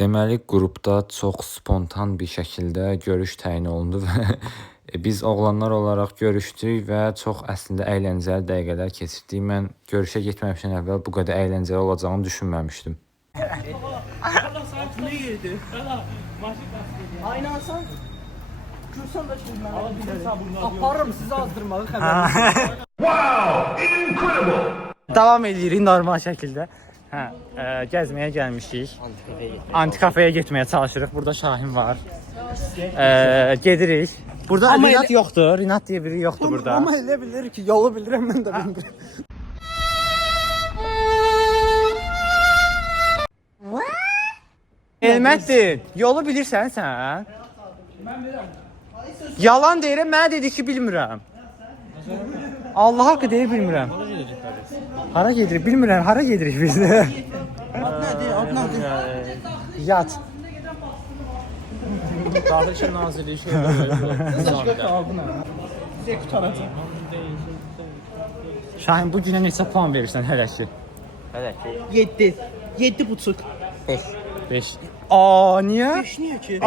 Deməli, qrupda çox spontan bir şəkildə görüş təyin olundu və biz oğlanlar olaraq görüşdük və çox əslində əyləncəli dəqiqələr keçirdik. Mən görüşə getməmişdən əvvəl bu qədər əyləncəli olacağını düşünməmişdim. Ne yedi? Aynen sen Gürsan da aparırım sizi azdırmağı xəbər. Davam edirik normal şəkildə. Gəzməyə gəlmişik. Antikafeyə getməyə çalışırıq. Burada Şahin var. Gedirik. Burada Amma Rinat yoxdur. Rinat diye biri yoxdur burada. Ama elə bilir ki yolu bilirəm mən də bilmirəm. Elmətdir. Yolu bilirsən sən? Mən bilirəm. Yalan deyirəm, mənə dedi ki bilmirəm. Allah haqqı deyir bilmirəm. Hara gedirik bilmirəm, hara gedirik biz? Ad nədir? Yat. Daxili İşlər Nazirliyi şey. Bizə qutaracaq. Şahin, bu günə neçə puan verirsən hələ ki? 7. 7,5. 5. Aa, niyə? 5 niyə ki?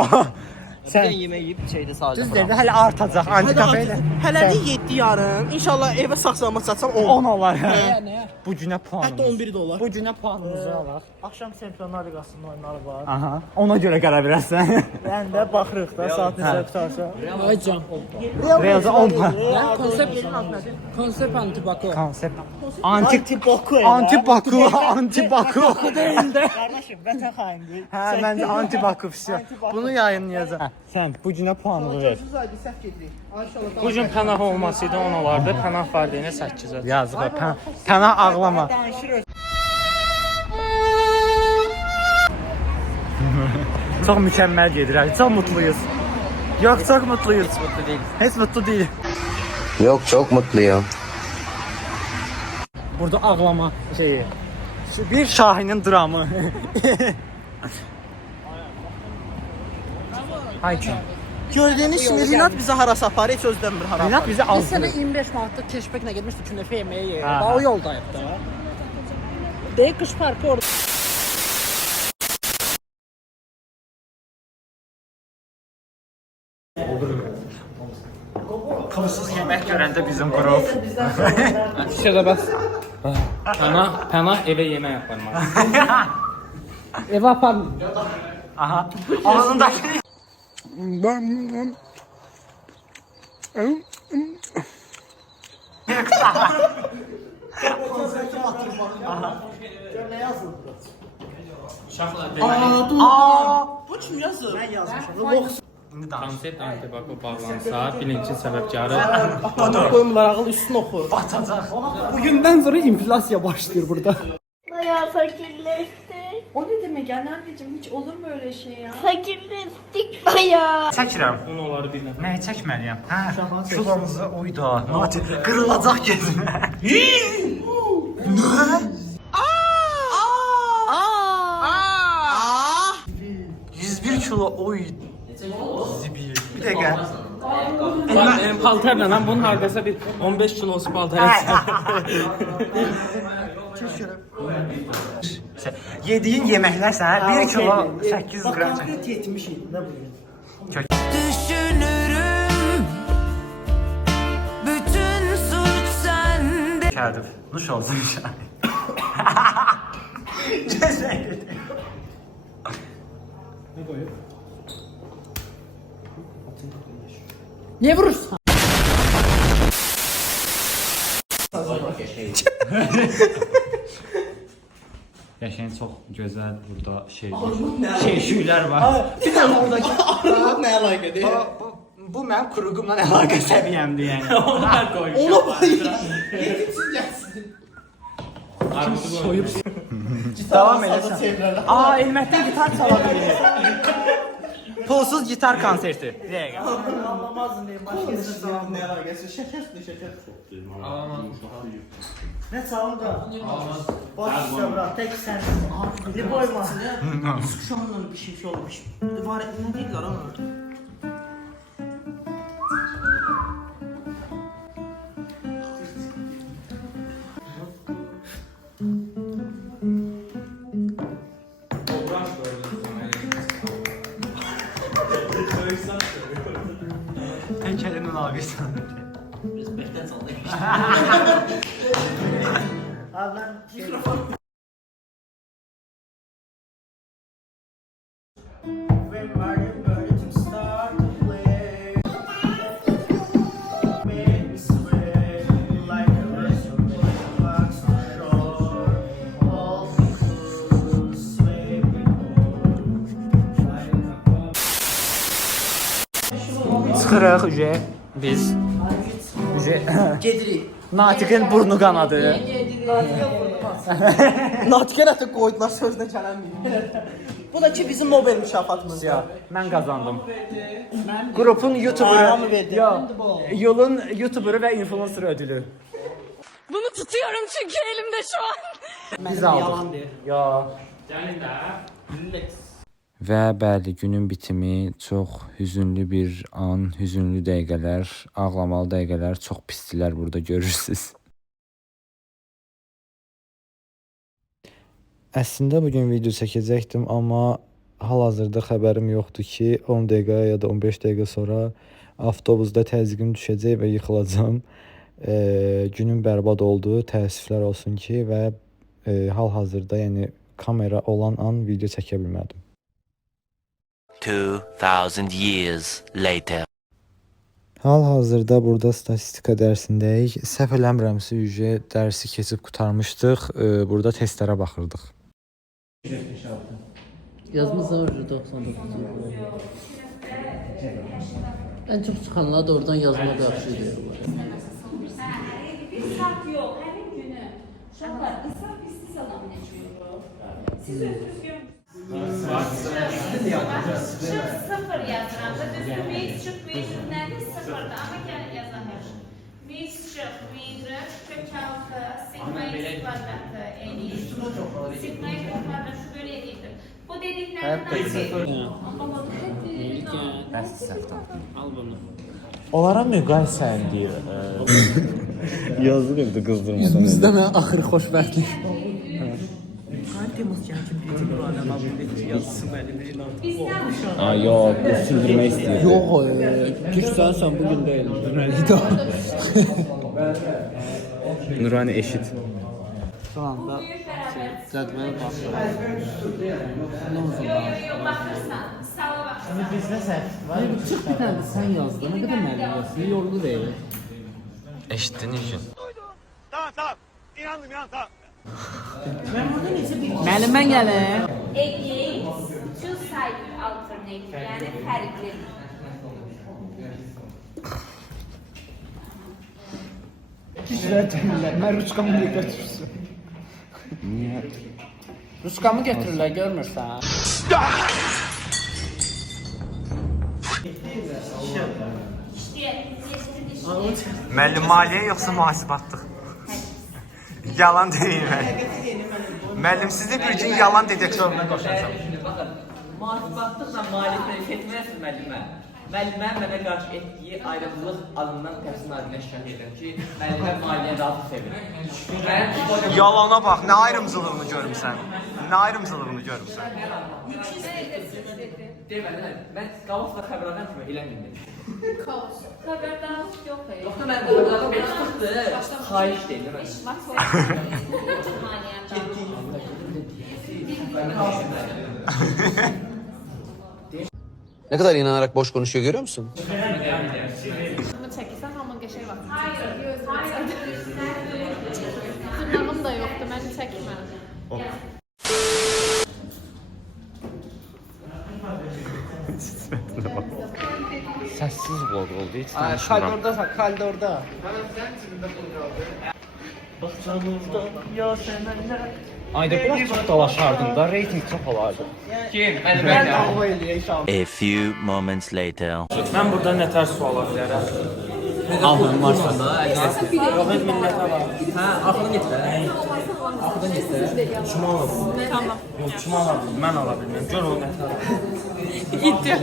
Sən yemək yeyib şeydə sadəcə. düz dedi, hələ artacaq antikafeyə. Hələ də 7 yarın. İnşallah evə sağ-salamat çatsam 10. 10 olar. Nəyə? Bu günə puanımız. Hətta 11 də olar. Bu günə puanımızı alaq. Axşam Çempionlar Liqasının oyunları var. Aha. Ona görə qərar verəsən. Yəni də baxırıq da saat neçə qutarsa. Ay can. Realda 10 puan. Konsept antibako. Konsept. Antik Antiboku. Antibaku, Antibaku. Deyildi. Qardaşım, vətən xaindir. Hə, məncə Antibaku vəsiyyət. Bunu yayınlayacağam. Sən bu günə puanını ver. Zaydı səhv gedirik. İnşallah. Bu gün pənah olmasaydı 10 olardı. Pənah valideynə 8 Yazıq, pənah ağlama. Danışırıq. Çox mükəmməl gedir, çox mutluyuz. Yox, çox mutluyuz. mutlu değil. Heç mutlu deyil. Yok çok mutluyum. Burada ağlama şeyi. Bir Şahinin dramı. Haydi. Gördüyünüz kimi Rinat bizə harasa aparır, heç özdən bir hara. Rinat bizi Biz azdı. sənə 25 manatlıq keşbəklə getmişdik künefe yeməyə yeyə. Ha, Daha ha. o yoldayıq da. Deyək qış parkı orada. Pulsuz yemək görəndə bizim qrup. Şurada bas. Pənah evə yemək yaparmaq. Evə aparmır. Aha. Ağzındakı. Bu kim yazır? Mən yazmışam. Konsept antibako bağlansa, birinci səbəbkarı Bana koyumlar ağıl üstüne oxu. Bugündən sonra inflasya başlayır burada. Bayağı fakirleştik. O ne demek yani anneciğim, hiç olur mu öyle şey ya? Fakirleştik bayağı. Çəkirəm. 10 oları bir nəfər. Nəyi çəkməliyəm? Hə, şulamızı uyda. Qırılacaq gözünə. 101 kilo oy. Zibil. Bir dəqiqə. Benim paltarla lan bunun hardasa bir 15 kilosu paltar. Yediyin yeməklər sənə 1 kilo 800 qram çək. Konkret 70 idi də bugün. Kədif. Nuş olsun inşallah. Niyə vurursan? Qəşəng çox gözəl burada şeylər var. Bir dənə oradakı arıq nə əlaqədir? Bu mənim kuruğumla əlaqə səviyyəmdir yəni. Onlar koymuş. Ona yedimsiz gəlsin. Soyup Davam edesən. Aa, Elmətdən gitar çala bilir. Pulsuz gitar konserti. Bir dəqiqə. Anlamazdın deyə başqasına nə əlaqəsi? Şəkərdir, şəkər. Nə çalın da? Boş səbra, tək sən. Dili boyma. Sıxşanla bir şey olmuş. Var, nə deyirlər onu? Heykəlin əlaqəsi. Respektdən çaldı. Adam When are you going to start to play? Make me sway like a reservoir box on shore. All because sway Çıxırıq ücə biz. Ücə Gedirik. Natiqin burnu qanadı. Natiqə nəsə qoydular sözdə gələn Bu da ki bizim Nobel mükafatımız. Ya, mən qazandım. Qrupun YouTuber'ı. Hamı verdi. Ya, yılın YouTuber'ı və influencer ödülü. Bunu tutuyorum çünkü elimde şu an. Biz aldıq. Ya. Və bəli, günün bitimi çox hüzünlü bir an, hüzünlü dəqiqələr, ağlamalı dəqiqələr, çox pisdilər burada görürsüz. Əslində bugün video çəkəcəkdim, amma hal-hazırda xəbərim yoxdur ki, 10 dəqiqə ya da 15 dəqiqə sonra avtobusda təzyiqim düşəcək və yıxılacağam. Günüm bərbad oldu, təəssüflər olsun ki, və hal-hazırda, yəni kamera olan an video çəkə bilmədim. 2000 years later. Hal-hazırda burada statistika dərsindəyik. Səhv eləmirəmsə, dərsi keçib qurtarmışdıq. Burada testlərə baxırdıq. Yazımızda var 99. En çok çıkanlar da oradan yazma da yaxşıydı. Bir saat yok. Her günü. Şunlar ıslak pislik adam ne çıkıyor? Siz özgür. Çık sıfır yazıram da düzgün mix çık mecburiyetle sıfırda ama kendi yazamıyor. Mix çık mecbur kök altı sigma x kvadratı en iyi. Sigma x kvadratı şu böyle değildir. Bu dediklerimden Al bunu. Onlara müqayisə edir. Yazıq evdə qızdırmadan. Yüzümüzde mi ahır xoşbəxtlik? Temmuz gəlkin birinci bir adam abundaki yazısı benim. Ay yox, sürdürmək istəyir. Yok, Türk sen bugün değil. Nurani eşit. Şu anda cədvəl baxıyor. bakırsan sağ bak. Bizdə səhv var. Çık bir tane de sen yazdın. Ne kadar müəllim yazsın? Yorulu değil. Eşitdin üçün. Müəllimən gəlin. Against two side alternative yani farklı. Mən ruçkamı niyə götürsün? Ruskamı getirirlər, görmürsən? Müəllim maliyyə yoxsa mühasibatlıq? Yalan deyin mən. Müəllim sizə bir gün yalan dedək zoruna qoşacağam. Mühasibatlıqla maliyyətləri ketməyəsiz müəllimə. Müəllimə mənə qarşı etdiyi ayrımcılıq adından təfsir adına şikayət edirəm ki, müəllimə maliyyə razı sevir. Yalana bax, nə ayrımcılığını görmüsən? Nə ayrımcılığını görmüsən? Deməli, mən Qavusla xəbərdarəm kimi eləməyim. Kaos. Haberdarlık yok. Yoxsa mən xəbərdarım belə çıxdı, xahiş deyil. Ne kadar inanarak boş konuşuyor görüyor musun? Bunu çekilsen hamın geçer bak. Hayır. Tırnağım da yoktu. Beni çekme. Səssiz vlog oldu, heç Kaldı danışmıram. orada, kaldı orada. Ayda biraz çox dalaşardın da, reyting çox olardı. Kim? Mən hava eləyək inşallah. A few moments later. Mən burada nə tərz suala bilərəm? Alın varsa da. Yox, mən millətə var. Hə, axırını getir. Axırdan getir. Kim ala bilmir? Tamam. Yox, kim ala bilmir? Mən ala bilmirəm. Gör o nətər. Gitti.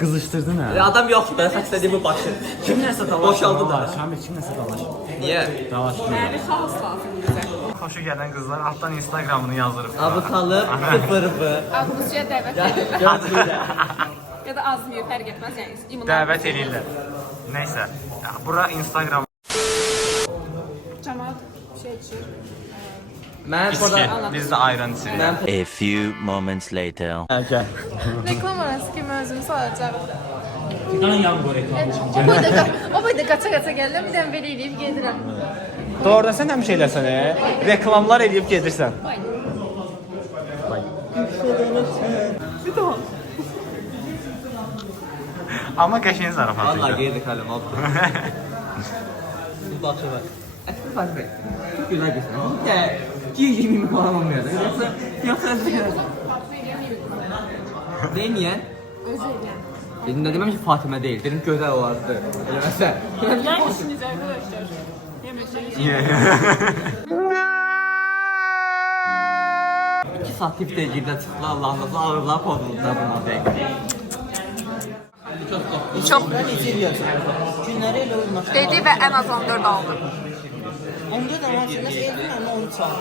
Qızışdırdın hə? Adam yoxdur, da xəstəliyi bu başı. Kim nəsə dalaşır? Boşaldı da. Şamil kim nəsə dalaşır? Niyə? Dalaşır. Yani kaos lazım bize. Xoşu gələn qızlar altdan Instagramını yazdırıb. Abı talıb, sıfırıbı. Ağustusya dəvət edirlər. Ya da azmıyor, fərq etməz yəni. Dəvət edirlər. Neyse. Bura Instagram. Cəmaət şey içir. Mən burada Biz de ayran içirik. A few moments later. Gel. Reklam arası kimi özümü salacağım. Fidan yango reklamı. O boyda qaça-qaça gəlirəm, bir dənə belə eləyib gedirəm. Doğrudan sen hem şeylersen reklamlar edip gelirsen. Ama qəşəng zarafatı. Vallahi geri kalem oldu. Bu bakı var. Eski fark et. Çok güzel geçti. Bu da giyimi falan olmuyordu. Yoksa ne niye? Dedim ne demem ki Fatime değil. Dedim güzel olardı. Öyle mesela. Yemişsiniz arkadaşlar. Yemişsiniz. 2 saat tipte girdi çıktı Allah'ın azı ağırlığa pozuldular buna değil. Çok Günləri elə olmaz. dedi və ən az 14 aldı. 14 amma məsələn evin amma 13 alır.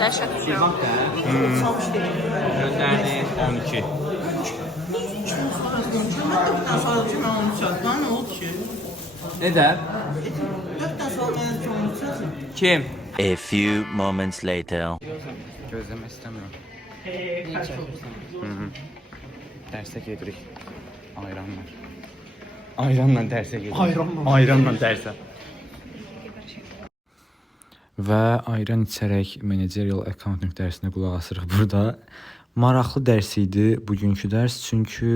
Dəhşət. Çalmış deyil. Gönderdi 12. Mən 4-dən sonra ki, mən 13 aldım. Nə oldu ki? Neden? 4-dən sonra mən 13 aldım. Kim? A few moments later. Gözləmək istəmirəm. Dərsə gedirik. Ayranla. Ayranla dərsə gedirik. Ayranla dərsə. Və ayran içərək managerial accounting dərsinə qulaq asırıq burada. Maraqlı dərs idi bugünkü dərs, çünki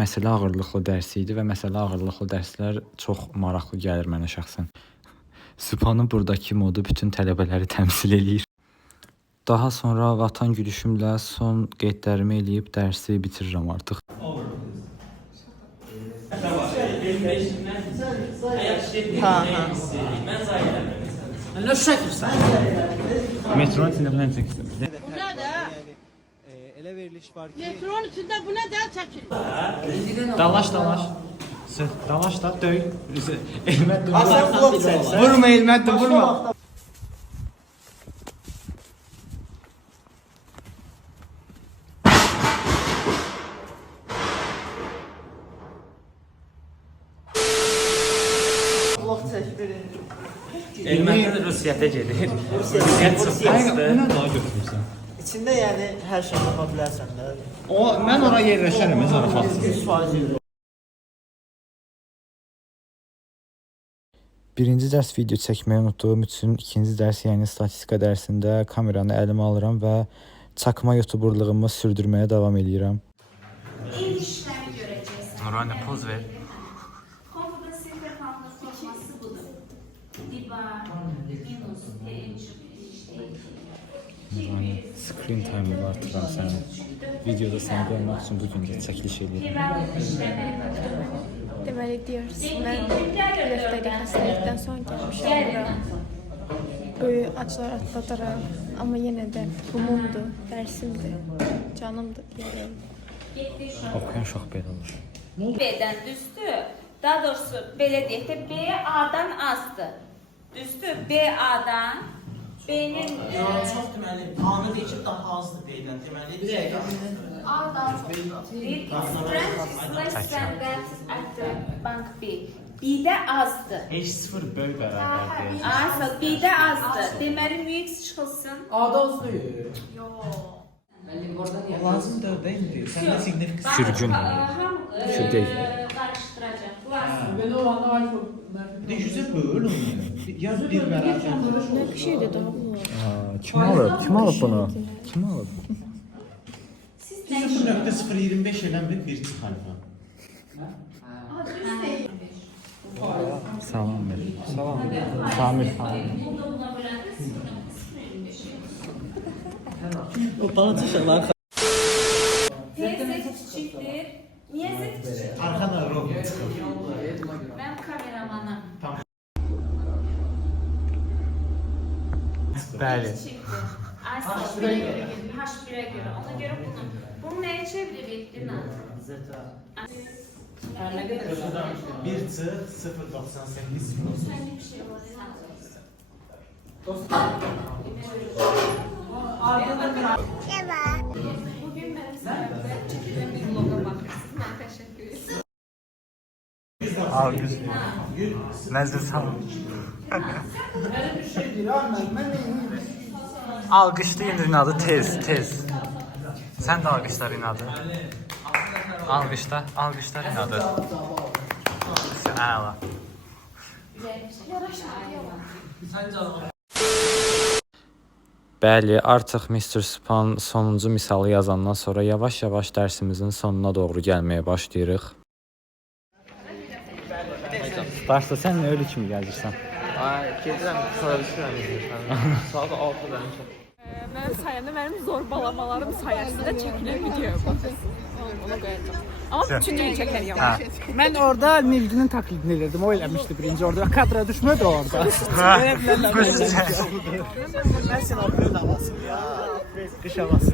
məsələ ağırlıqlı dərs idi və məsələ ağırlıqlı dərslər çox maraqlı gəlir mənə şəxsən. Sübhanın buradakı modu bütün tələbələri təmsil eləyir. Daha sonra vatan gülüşümlə son qeydlərimi eləyib dərsi bitirirəm artıq. Nə şəkilsən? Metronun içində falan çəkirəm. Elə veriliş var ki, Metronun içində bu nə dəl çəkilir? Dalaş. Dalaş da döy. Elmət Asan blok çəksən. Vurma Elmət, vurma. Blok çək birinci. Elmət Rusiyyətə gedir. Rusiyyət çıxdı. Nə daha götürürsən? İçində yəni hər şey tapa bilərsən də. O mən ora yerləşərəm zarafat. 100% Birinci dərs video çəkməyi unutduğum üçün ikinci dərs, yəni statistika dərsində kameranı əlimə alıram və çakma youtuberlığımı sürdürməyə davam edirəm. İlk işlemi görəcəksən. Nurani poz ver. Konfuda sifir halının forması budur. Dibar, minus, Nurani screen time-ı artıram sənin. Videoda səni görmək üçün bu gün də çəkiliş edirəm. dibarın işləmə. Deməli deyirsiz, mən Leftəri xəstəlikdən sonra gəlmişəm bura. Böyük acılar atladaraq, amma yenə də bu mumdur, dərsimdir, canımdır deyərəm. Oxuyan uşaq belə olur. B-dən düzdür. Daha doğrusu belə deyək də B A-dan azdır. Düzdür? B A-dan B-nin çox deməli, A-nı deyir ki, daha azdır B-dən. Deməli, A-dan bir strength is less than that at the bank B. B-də azdır. H0 böl bərabərdir. Asıl B-də azdır. Deməli müx çıxılsın. A-da azdır. Yox. Lazım da indi. Səndə signifikant. Sürgün. Şu deyil. Qarışdıracaq. Lazım. Belə olanda iPhone. Bir də 100-ə böl onu. Yaz bir bərabər. Nə bir şeydir daha bu? Kim alıb? Kim alıb bunu? Kim alıb? 0.025 eləmir bir çıxarfa. Salam ver. Salam. Samir xanım. Buna böləndə 0.0. O balaca şeylər. Niyə Z kiçikdir? Niyə Z kiçikdir? Arxana robot çıxır. Mən kameramanım. Bəli. Kiçikdir. Asıl H1-ə görə gedir. H1-ə görə. Ona görə bunu nəyə çeviririk Dinan? Bir çıx 0.98. Sənin bir şey var. Bugün mənim sənətdə çəkilən bir vloga baxırsınız. Mən təşəkkür edirəm. Nəzir sağ ol. Alqışlayın Rinadı tez. Sən də alqışla Rinadı. Alqışla Rinadı. Əla. Bəli, artıq Mr. Span sonuncu misalı yazandan sonra yavaş-yavaş dərsimizin sonuna doğru gəlməyə başlayırıq. Başla, sən nə ölü kimi gəlirsən? Gedirəm, çalışıram. Saat 6-dan. Mənim sayəmdə mənim zorbalamalarım sayəsində çəkilən video ona qoyacağam. Amma üçüncü gün çəkərəm. Mən orada Nilgünün taklidini edirdim. O eləmişdi birinci orada. Kadra düşmədi orada. Mən seni havası ya. Qış havası.